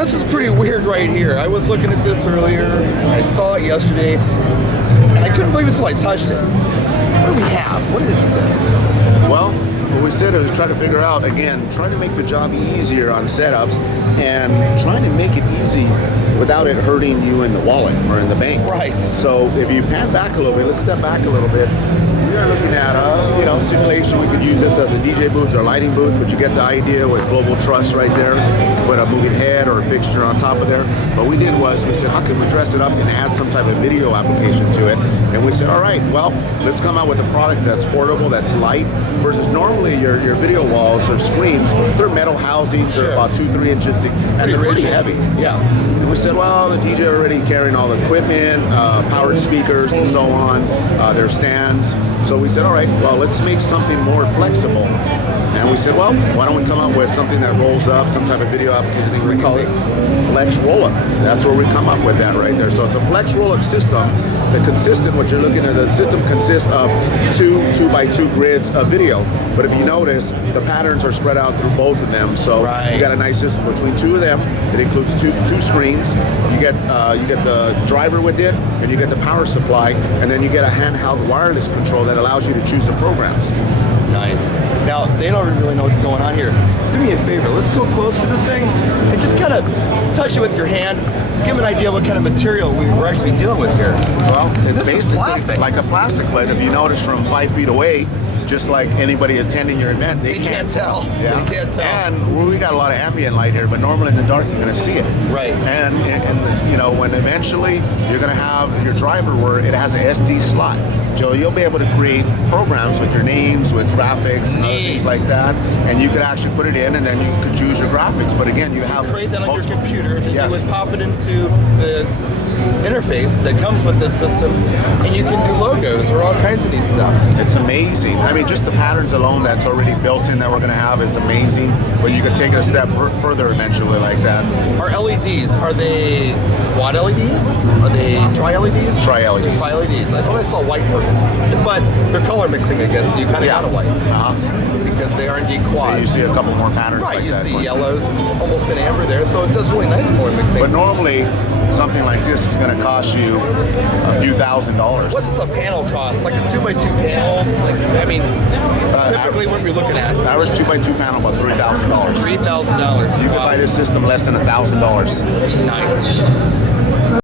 this is pretty weird right here. I was looking at this earlier, and I saw it yesterday, and I couldn't believe it until I touched it. What do we have? What is this? Well, what we said is try to figure out, again, trying to make the job easier on setups and trying to make it easy without it hurting you in the wallet or in the bank. Right. So if you pan back a little bit, let's step back a little bit. We are looking at simulation. We could use this as a DJ booth or lighting booth, but you get the idea with global truss right there. Put a moving head or a fixture on top of there. What we did was we said, how can we dress it up and add some type of video application to it? And we said, all right, well, let's come out with a product that's portable, that's light, versus normally your video walls or screens, they're metal housings, they're about 2-3 inches thick, and they're pretty heavy. Yeah. And we said, well, the DJ already carrying all the equipment, powered speakers and so on, their stands. So we said, all right, well, let's make something more flexible. And we said, well, why don't we come up with something that rolls up, some type of video application. We call it Flex Roll-Up. That's where we come up with that right there. So it's a Flex Roll-Up system that consistent, what you're looking at, the system consists of two 2x2 grids of video. But if you notice, the patterns are spread out through both of them. So you got a nice system between two of them. It includes two screens. You get the driver with it, and you get the power supply, and then you get a handheld wireless control that allows you to choose the programs. Nice. Now, they don't really know what's going on here. Do me a favor. Let's go close to this thing and just kind of touch it with your hand to give an idea of what kind of material we're actually dealing with here. Well, it's basically plastic. Like a plastic, but if you notice from 5 feet away, just like anybody attending your event, they can't tell. Yeah. They can't tell. And we got a lot of ambient light here, but normally in the dark you're going to see it. Right. And when eventually you're going to have your driver where it has an SD slot, Joe, you'll be able to create programs with your names, with graphics, and other things like that, and you could actually put it in, and then you could choose your graphics. But again, you have create that on your computer, and you would pop it into the interface that comes with this system, and you can do logos or all kinds of neat stuff. It's amazing. I mean, just the patterns alone that's already built in that we're going to have is amazing, but you could take it a step further eventually like that. Our LEDs, are they quad LEDs? Are they tri-LEDs? Tri-LEDs. They're tri-LEDs. I thought I saw white for it, but they're color mixing, I guess, so you kind of got a white. Because they are indeed quad. So you see a couple more patterns like that. Right, you see yellows and almost an amber there, so it does really nice color mixing. But normally, something like this is going to cost you a few $1,000s. What does a panel cost? Like a 2x2 panel? Typically what are we looking at? Average 2x2 panel, about $3,000. $3,000. You can buy this system less than $1,000. Nice.